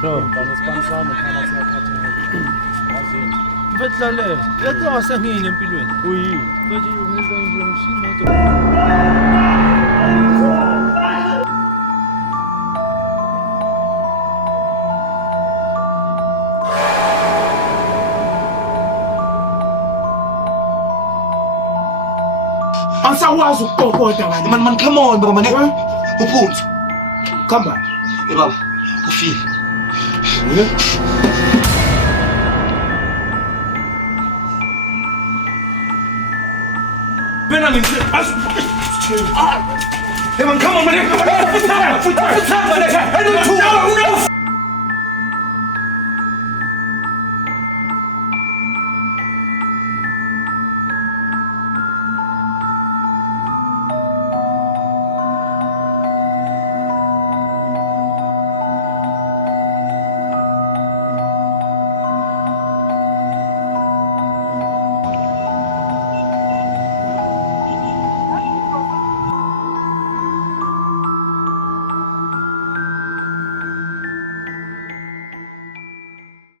So. Dann ist beim Samen kann man es ja mal sehen. Ba't lala? Ito kasi ang hingin ng piluen. Uy. Ba't yung hingin yung sino to? Ang sawazo kokota ngani. Man, come on, bro, man. Hoe poont? Come back. Ja, baba. Hoe viel? Ben aan het as. Hey man, come on man. Come on.